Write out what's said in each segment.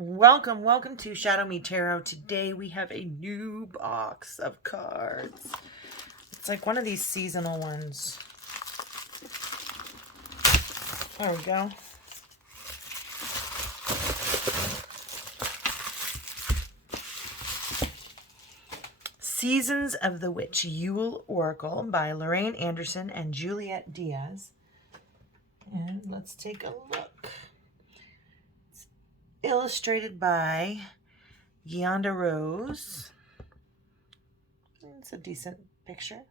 Welcome to ShadowMeTarot. Today we have a new box of cards. It's like one of these seasonal ones. There we go. Seasons of the Witch, Yule Oracle by Lorraine Anderson and Juliet Diaz. And let's take a look. Illustrated by Yonda Rose. It's a decent picture.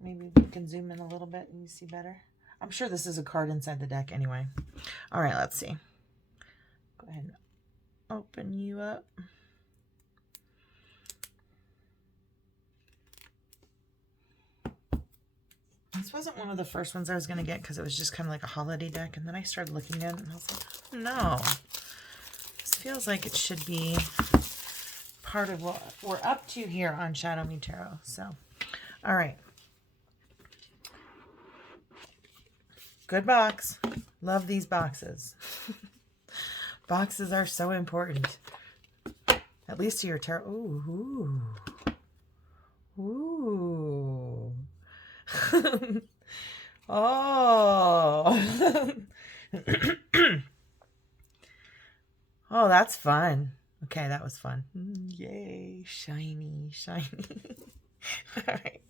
Maybe we can zoom in a little bit and you see better. I'm sure this is a card inside the deck anyway. All right, let's see. Go ahead and open you up. This wasn't one of the first ones I was going to get because it was just kind of like a holiday deck. And then I started looking at it and I was like, oh, no. This feels like it should be part of what we're up to here on ShadowMeTarot. So, all right. Good box. Love these boxes. Boxes are so important. At least to your tarot. Ooh. Ooh. Oh. Oh, that's fun. Okay, that was fun. Yay, shiny. All right.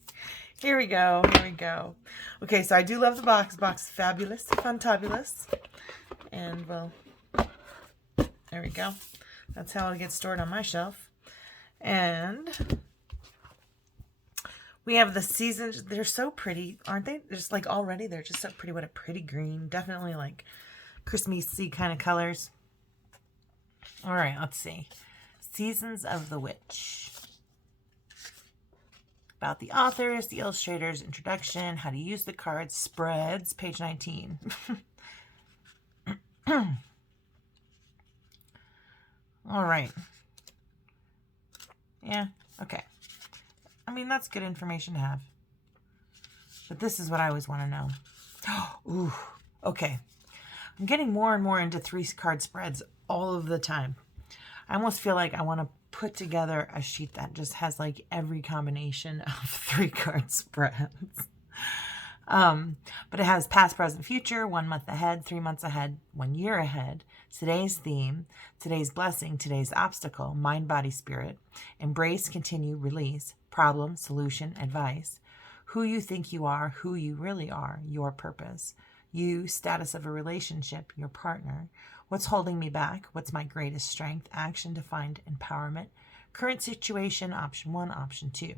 Here we go. Okay, so I do love the box. Box is fabulous, fantabulous. And well, there we go. That's how it gets stored on my shelf. And we have the seasons. They're so pretty, aren't they? Just like already, they're just so pretty. What a pretty green. Definitely like Christmassy kind of colors. All right, let's see. Seasons of the Witch. About the authors, the illustrators, introduction, how to use the cards, spreads, page 19. All right. Yeah, okay. I mean, that's good information to have. But this is what I always want to know. Ooh, okay. I'm getting more and more into 3-card spreads all of the time. I almost feel like I want to put together a sheet that just has like every combination of 3-card spreads. But it has past, present, future, 1 month ahead, 3 months ahead, 1 year ahead, today's theme, today's blessing, today's obstacle, mind, body, spirit, embrace, continue, release, problem, solution, advice, who you think you are, who you really are, your purpose, you, status of a relationship, your partner, what's holding me back, what's my greatest strength, action to find empowerment, current situation, option 1, option 2.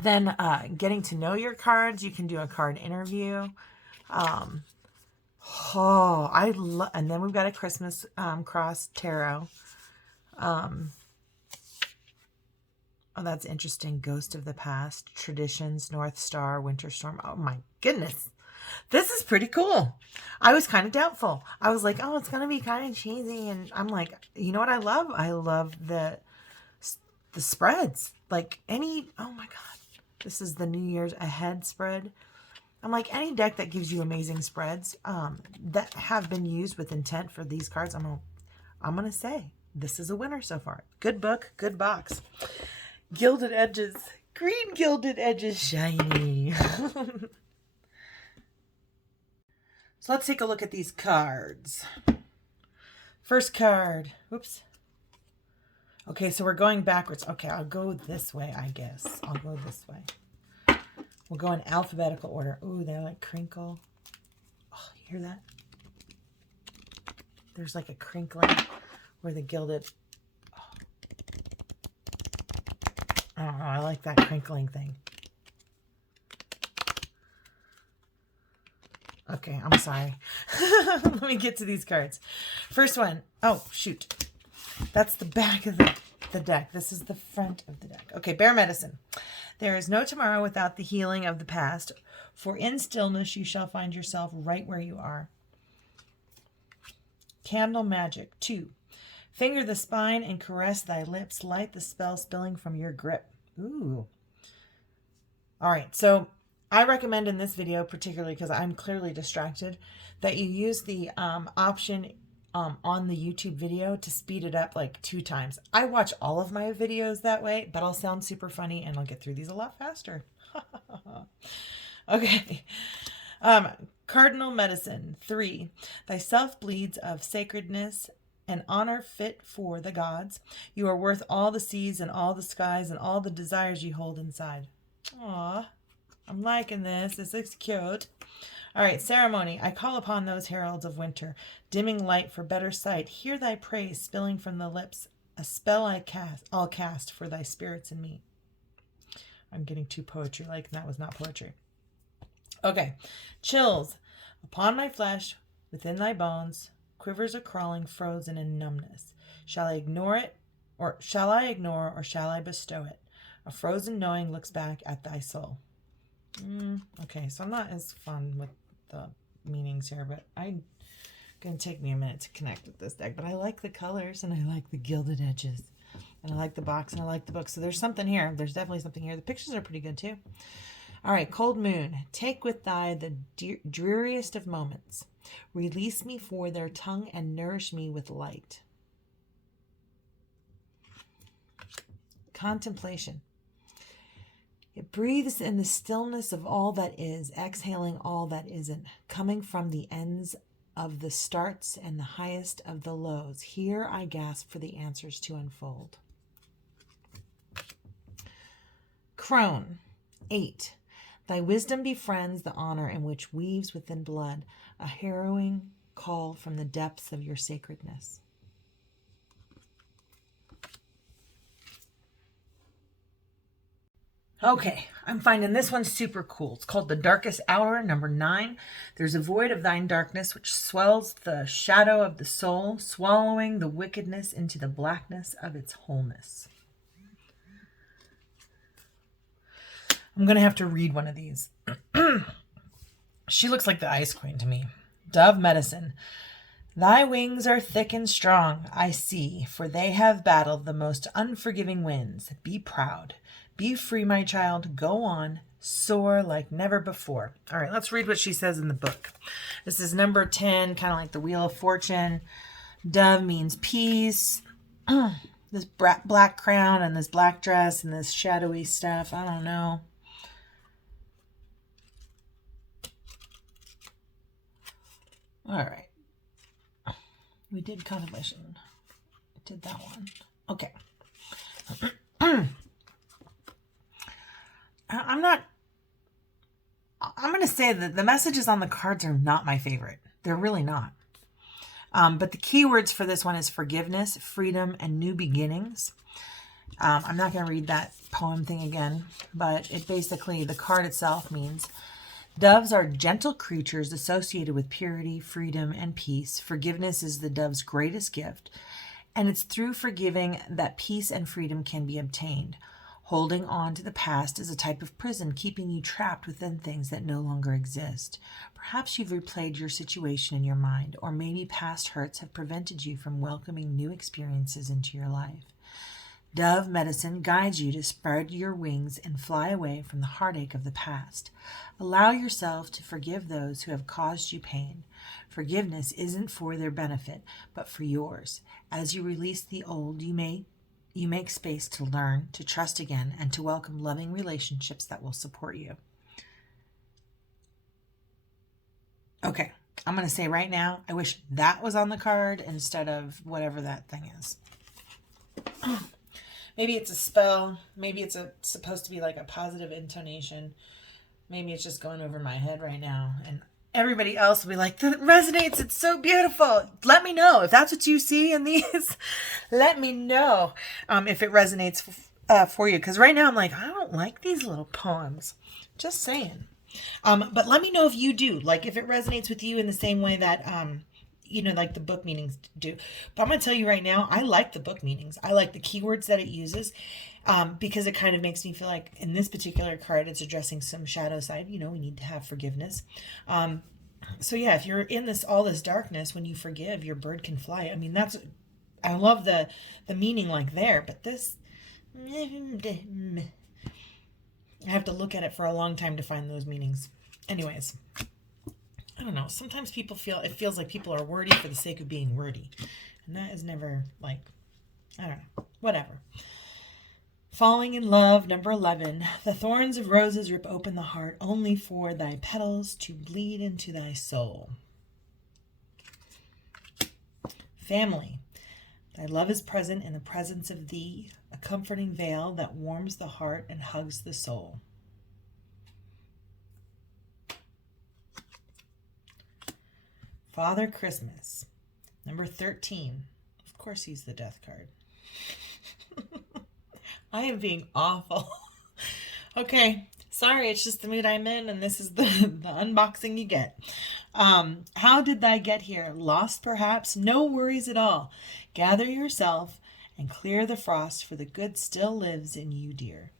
Then getting to know your cards, you can do a card interview. And then we've got a Christmas cross tarot. Oh, that's interesting. Ghost of the Past, Traditions, North Star, Winter Storm. Oh my goodness. This is pretty cool. I was kind of doubtful. I was like, oh, it's going to be kind of cheesy. And I'm like, you know what I love? I love the spreads. Like any, oh my God. This is the New Year's Ahead spread. I'm like, any deck that gives you amazing spreads that have been used with intent for these cards, I'm going to say this is a winner so far. Good book, good box. Gilded edges, green gilded edges, shiny. So let's take a look at these cards. First card. Whoops. Okay, so we're going backwards. Okay, I'll go this way, I guess. I'll go this way. We'll go in alphabetical order. Ooh, they like crinkle. Oh, you hear that? There's like a crinkling where the gilded... I don't know, I like that crinkling thing. Okay, I'm sorry. Let me get to these cards. First one. Oh, shoot. That's the back of the deck. This is the front of the deck. Okay, Bear Medicine. There is no tomorrow without the healing of the past. For in stillness you shall find yourself right where you are. Candle Magic. 2. Finger the spine and caress thy lips. Light the spell spilling from your grip. Ooh. All right, so I recommend in this video, particularly because I'm clearly distracted, that you use the option on the YouTube video to speed it up like 2 times. I watch all of my videos that way, but I'll sound super funny and I'll get through these a lot faster. Okay. Cardinal medicine 3. Thyself bleeds of sacredness and honor fit for the gods. You are worth all the seas and all the skies and all the desires you hold inside. Aw, I'm liking this. This is cute. All right, ceremony. I call upon those heralds of winter, dimming light for better sight. Hear thy praise spilling from the lips. A spell I'll cast for thy spirits and me. I'm getting too poetry-like, and that was not poetry. Okay, chills upon my flesh, within thy bones, quivers a crawling, frozen in numbness. Shall I ignore, or shall I bestow it? A frozen knowing looks back at thy soul. Okay, so I'm not as fun with the meanings here, but I'm going to take me a minute to connect with this deck. But I like the colors, and I like the gilded edges, and I like the box, and I like the book. So there's something here. There's definitely something here. The pictures are pretty good, too. All right, cold moon. Take with thy the dreariest of moments. Release me for their tongue and nourish me with light. Contemplation. It breathes in the stillness of all that is, exhaling all that isn't, coming from the ends of the starts and the highest of the lows. Here I gasp for the answers to unfold. Crone 8. Thy wisdom befriends the honor in which weaves within blood, a harrowing call from the depths of your sacredness. Okay, I'm finding this one super cool. It's called The Darkest Hour, number 9. There's a void of thine darkness which swells the shadow of the soul, swallowing the wickedness into the blackness of its wholeness. I'm going to have to read one of these. She looks like the Ice Queen to me. Dove medicine. Thy wings are thick and strong, I see, for they have battled the most unforgiving winds. Be proud. Be free, my child. Go on. Soar like never before. All right, let's read what she says in the book. This is number 10, kind of like the Wheel of Fortune. Dove means peace. This black crown and this black dress and this shadowy stuff. I don't know. All right. We did contemplation. I did that one. Okay. I'm going to say that the messages on the cards are not my favorite. They're really not. But the keywords for this one is forgiveness, freedom, and new beginnings. I'm not going to read that poem thing again, but it basically, the card itself means doves are gentle creatures associated with purity, freedom, and peace. Forgiveness is the dove's greatest gift, and it's through forgiving that peace and freedom can be obtained. Holding on to the past is a type of prison, keeping you trapped within things that no longer exist. Perhaps you've replayed your situation in your mind, or maybe past hurts have prevented you from welcoming new experiences into your life. Dove medicine guides you to spread your wings and fly away from the heartache of the past. Allow yourself to forgive those who have caused you pain. Forgiveness isn't for their benefit, but for yours. As you release the old, you make space to learn, to trust again, and to welcome loving relationships that will support you. Okay, I'm going to say right now, I wish that was on the card instead of whatever that thing is. Maybe it's a spell. Maybe it's supposed to be like a positive intonation. Maybe it's just going over my head right now. And everybody else will be like, that resonates. It's so beautiful. Let me know if that's what you see in these. Let me know if it resonates for you. Because right now I'm like, I don't like these little poems. Just saying. But let me know if you do. Like if it resonates with you in the same way that, like the book meanings do. But I'm going to tell you right now, I like the book meanings. I like the keywords that it uses because it kind of makes me feel like in this particular card, it's addressing some shadow side. We need to have forgiveness. So yeah, if you're in all this darkness, when you forgive, your bird can fly. I mean, I love the meaning like there, but this, I have to look at it for a long time to find those meanings. Anyways, I don't know. Sometimes it feels like people are wordy for the sake of being wordy. And that is never like, I don't know, whatever. Falling in love, number 11. The thorns of roses rip open the heart only for thy petals to bleed into thy soul. Family. Thy love is present in the presence of thee, a comforting veil that warms the heart and hugs the soul. Father Christmas, number 13. Of course he's the death card. I am being awful. Okay, sorry, it's just the mood I'm in, and this is the unboxing you get. How did thy get here? Lost perhaps? No worries at all. Gather yourself and clear the frost, for the good still lives in you, dear.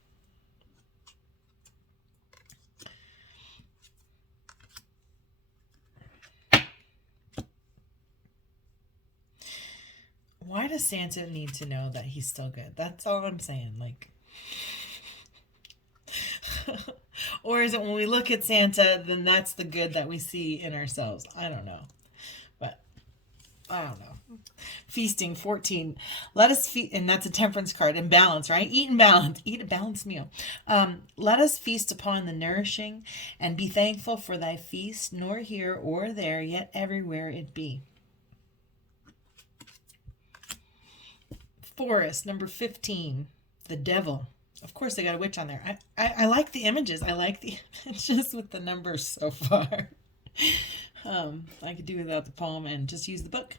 Why does Santa need to know that he's still good? That's all I'm saying. Like, or is it when we look at Santa, then that's the good that we see in ourselves? I don't know. But I don't know. Feasting, 14. Let us feast, and that's a temperance card. And balance, right? Eat and balance. Eat a balanced meal. Let us feast upon the nourishing and be thankful for thy feast, nor here or there, yet everywhere it be. Forest, number 15. The devil. Of course, they got a witch on there. I like the images. I like the images with the numbers so far. I could do without the poem and just use the book.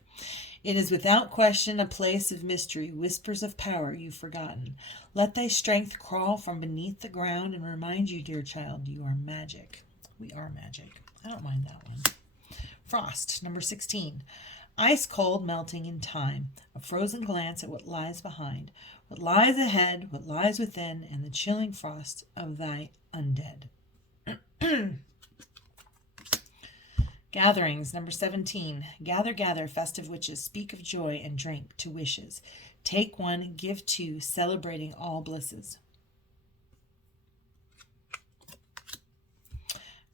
It is without question a place of mystery, whispers of power you've forgotten. Let thy strength crawl from beneath the ground and remind you, dear child, you are magic. We are magic. I don't mind that one. Frost, number 16. Ice cold melting in time, a frozen glance at what lies behind, what lies ahead, what lies within, and the chilling frost of thy undead. Gatherings, number 17. Gather, gather, festive witches, speak of joy and drink to wishes. Take one, give two, celebrating all blisses.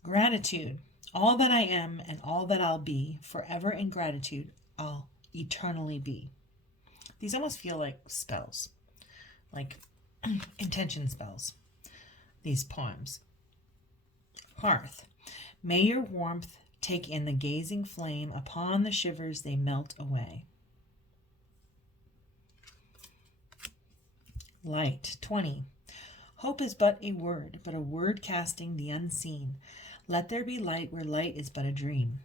Gratitude. All that I am and all that I'll be, forever in gratitude, I'll eternally be. These almost feel like spells, like intention spells, these poems. Hearth. May your warmth take in the gazing flame, upon the shivers they melt away. Light. 20. Hope is but a word casting the unseen. Let there be light where light is but a dream.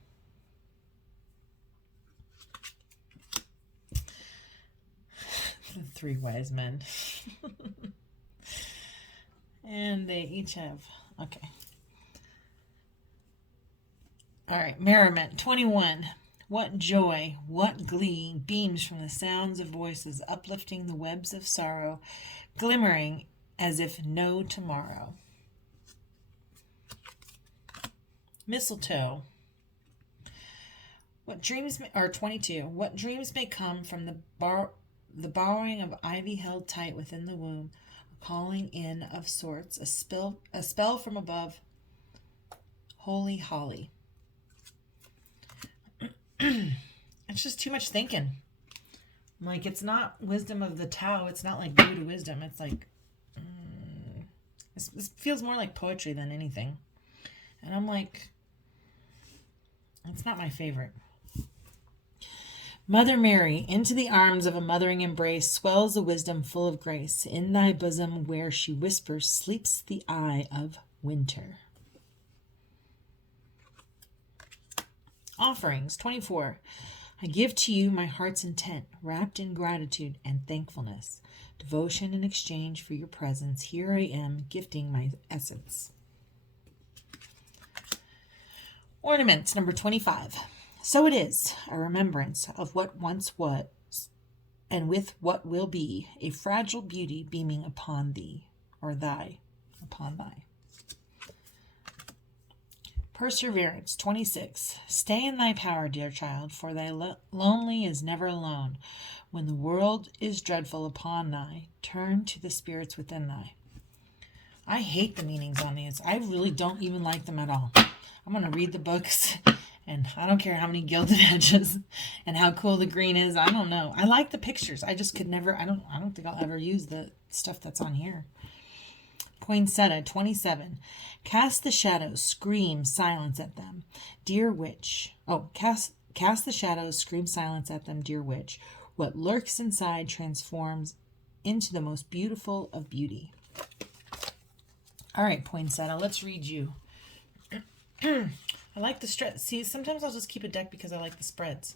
The three wise men. And they each have, okay. All right, merriment. 21. What joy, what glee beams from the sounds of voices, uplifting the webs of sorrow, glimmering as if no tomorrow. Mistletoe. What dreams may, or 22. What dreams may come from the borrowing of ivy held tight within the womb, a calling in of sorts, a spell from above. Holy holly. It's just too much thinking. Like, it's not wisdom of the Tao. It's not like Buddha wisdom. It's like, this feels more like poetry than anything. And I'm like, it's not my favorite. Mother Mary, into the arms of a mothering embrace, swells a wisdom full of grace. In thy bosom where she whispers, sleeps the eye of winter. Offerings, 24. I give to you my heart's intent, wrapped in gratitude and thankfulness. Devotion in exchange for your presence. Here I am, gifting my essence. Ornaments, number 25. So it is, a remembrance of what once was, and with what will be, a fragile beauty beaming upon thee, or thy, upon thy. Perseverance, 26. Stay in thy power, dear child, for thy lonely is never alone. When the world is dreadful upon thy, turn to the spirits within thy. I hate the meanings on these. I really don't even like them at all. I'm going to read the books, and I don't care how many gilded edges and how cool the green is. I don't know. I like the pictures. I just could never, I don't think I'll ever use the stuff that's on here. Poinsettia, 27. Cast the shadows, scream silence at them, dear witch. Oh, cast the shadows, scream silence at them, dear witch. What lurks inside transforms into the most beautiful of beauty. All right, poinsettia, let's read you. I like the spreads. See, sometimes I'll just keep a deck because I like the spreads.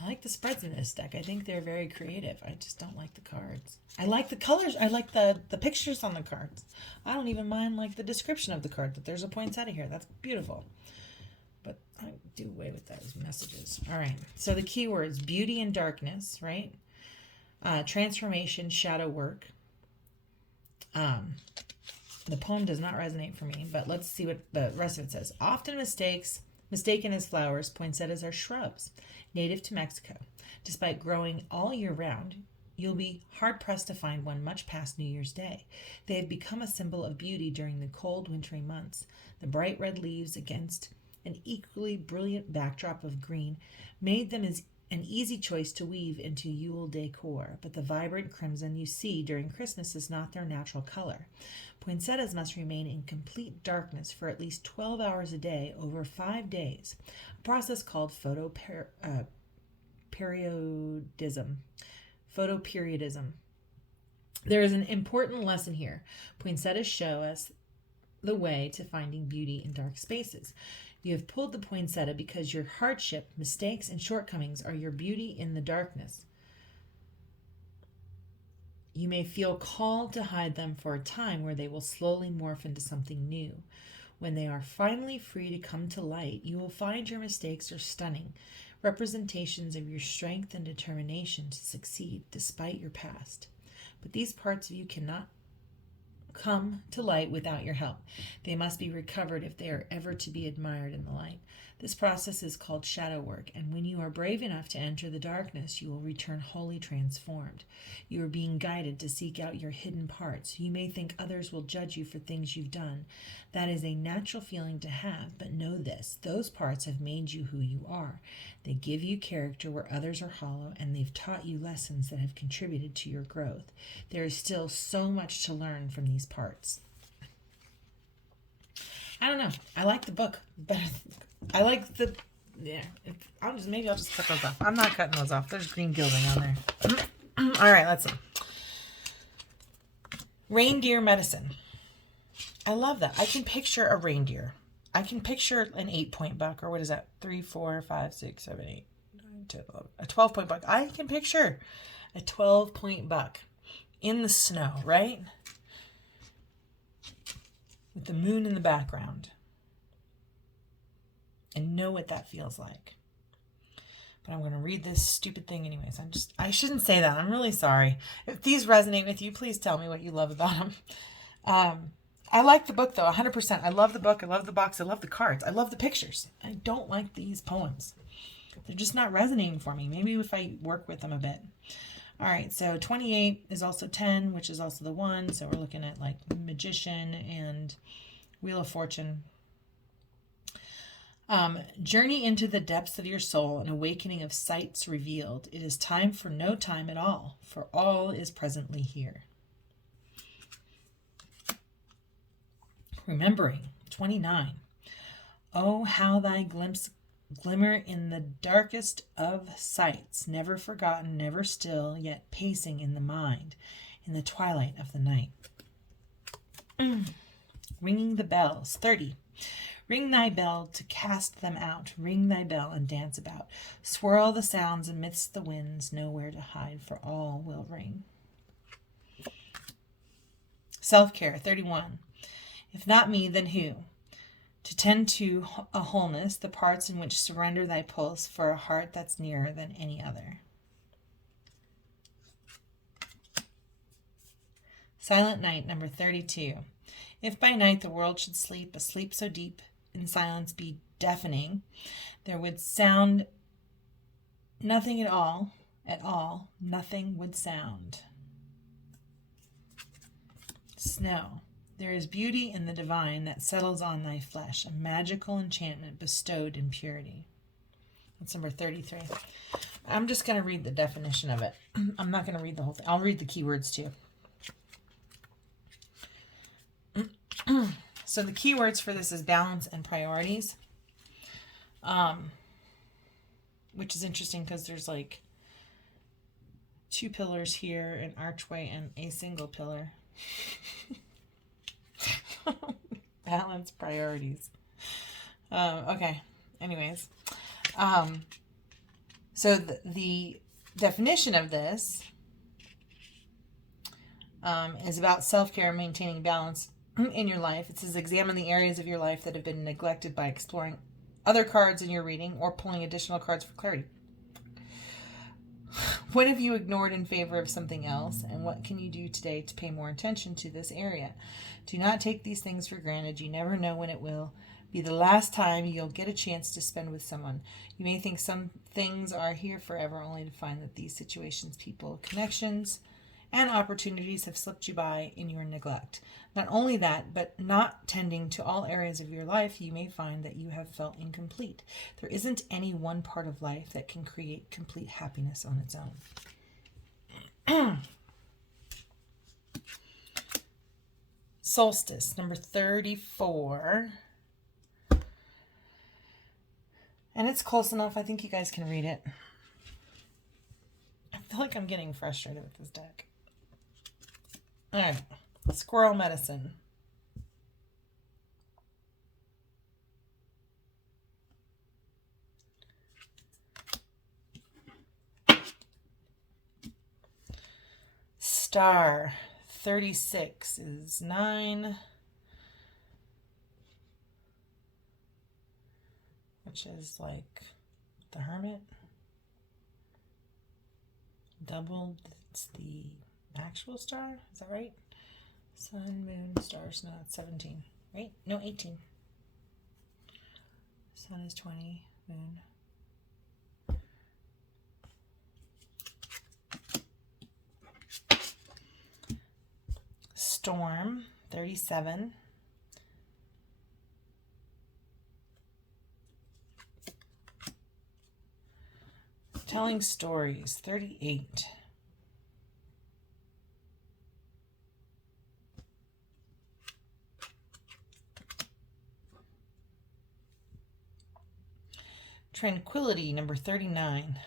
I like the spreads in this deck. I think they're very creative. I just don't like the cards. I like the colors. I like the pictures on the cards. I don't even mind like the description of the card, that there's a poinsettia here. That's beautiful. But I do away with those messages. All right. So the keywords, beauty and darkness, right? Transformation, shadow work. The poem does not resonate for me, but let's see what the rest of it says. Often mistaken as flowers, poinsettias are shrubs, native to Mexico. Despite growing all year round, you'll be hard-pressed to find one much past New Year's Day. They have become a symbol of beauty during the cold, wintry months. The bright red leaves against an equally brilliant backdrop of green made them as an easy choice to weave into Yule decor, but the vibrant crimson you see during Christmas is not their natural color. Poinsettias must remain in complete darkness for at least 12 hours a day over 5 days, a process called photoperiodism. There is an important lesson here. Poinsettias show us the way to finding beauty in dark spaces. You have pulled the poinsettia because your hardship, mistakes, and shortcomings are your beauty in the darkness. You may feel called to hide them for a time where they will slowly morph into something new. When they are finally free to come to light, you will find your mistakes are stunning, representations of your strength and determination to succeed despite your past. But these parts of you cannot come to light without your help. They must be recovered if they are ever to be admired in the light. This process is called shadow work, and when you are brave enough to enter the darkness, you will return wholly transformed. You are being guided to seek out your hidden parts. You may think others will judge you for things you've done. That is a natural feeling to have, but know this: those parts have made you who you are. They give you character where others are hollow, and they've taught you lessons that have contributed to your growth. There is still so much to learn from these parts. I don't know. I like the book, but I like the, maybe I'll just cut those off. I'm not cutting those off. There's green gilding on there. All right, let's see. Reindeer medicine. I love that. I can picture a reindeer. I can picture an 8-point buck, or what is that? 3, 4, 5, 6, 7, 8, 9, 10, 11. A 12-point buck. I can picture a 12-point buck in the snow, right? With the moon in the background, and know what that feels like. But I'm going to read this stupid thing anyways. I shouldn't say that. I'm really sorry. If these resonate with you, please tell me what you love about them. I like the book though, 100%. I love the book. I love the box. I love the cards. I love the pictures. I don't like these poems. They're just not resonating for me. Maybe if I work with them a bit. All right, so 28 is also 10, which is also the 1. So we're looking at like Magician and Wheel of Fortune. Journey into the depths of your soul, an awakening of sights revealed. It is time for no time at all, for all is presently here. Remembering, 29. Oh, how thy glimmer in the darkest of sights, never forgotten, never still, yet pacing in the mind, in the twilight of the night. Ringing the bells, 30. Ring thy bell to cast them out, ring thy bell and dance about. Swirl the sounds amidst the winds, nowhere to hide, for all will ring. Self-care, 31. If not me, then who? To tend to a wholeness, the parts in which surrender thy pulse for a heart that's nearer than any other. Silent night, number 32. If by night the world should sleep, a sleep so deep in silence be deafening, there would sound nothing at all, nothing would sound. Snow, There is beauty in the divine that settles on thy flesh, a magical enchantment bestowed in purity. That's number 33. I'm just going to read the definition of it. I'm not going to read the whole thing. I'll read the keywords too. So the keywords for this is balance and priorities. Which is interesting because there's like 2 pillars here, an archway, and a single pillar. Balance, priorities. Okay. Anyways. So the definition of this is about self-care and maintaining balance in your life. It says examine the areas of your life that have been neglected by exploring other cards in your reading or pulling additional cards for clarity. What have you ignored in favor of something else, and what can you do today to pay more attention to this area? Do not take these things for granted. You never know when it will be the last time you'll get a chance to spend with someone. You may think some things are here forever, only to find that these situations, people, connections, and opportunities have slipped you by in your neglect. Not only that, but not tending to all areas of your life, you may find that you have felt incomplete. There isn't any one part of life that can create complete happiness on its own. Solstice, number 34. And it's close enough. I think you guys can read it. I feel like I'm getting frustrated with this deck. All right. Squirrel medicine. Star 36 is 9, which is like the Hermit. Doubled, it's the actual star. Is that right? Sun, moon, stars. No, it's 17. Right? No, 18. Sun is 20. Moon. Storm, 37. Telling stories, 38. Tranquility, number 39.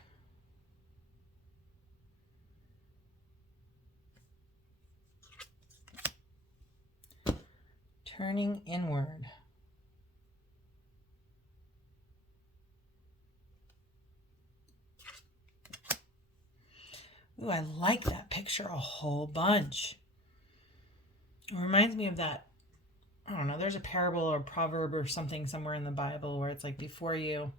Turning inward. Ooh, I like that picture a whole bunch. It reminds me of that, I don't know, there's a parable or proverb or something somewhere in the Bible where it's like before you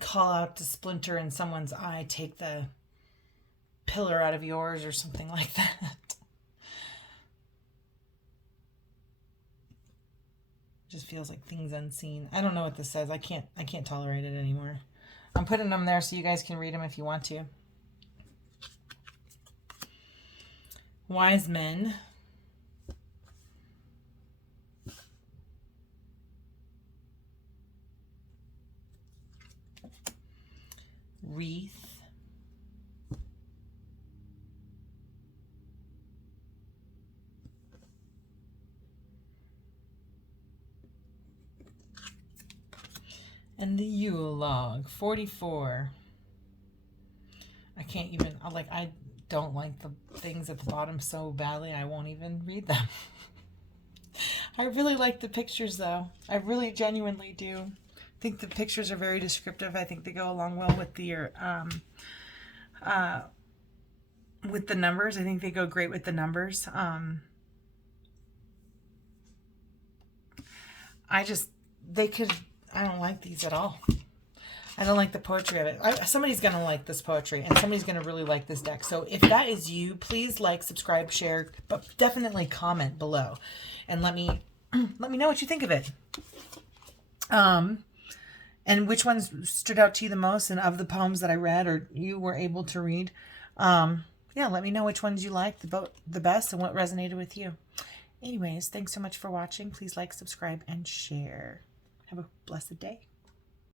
call out the splinter in someone's eye, take the pillar out of yours or something like that. Just feels like things unseen. I don't know what this says. I can't tolerate it anymore. I'm putting them there so you guys can read them if you want to. Wise men. Wreath. And the Yule log, 44. I don't like the things at the bottom so badly, I won't even read them. I really like the pictures, though. I really genuinely do. I think the pictures are very descriptive. I think they go along well with the numbers. I think they go great with the numbers. I don't like these at all. I don't like the poetry of it. Somebody's going to like this poetry, and somebody's going to really like this deck. So if that is you, please like, subscribe, share, but definitely comment below and let me know what you think of it. And which ones stood out to you the most, and of the poems that I read or you were able to read. Yeah, yeah, let me know which ones you liked the best and what resonated with you. Anyways, thanks so much for watching. Please like, subscribe, and share. Have a blessed day.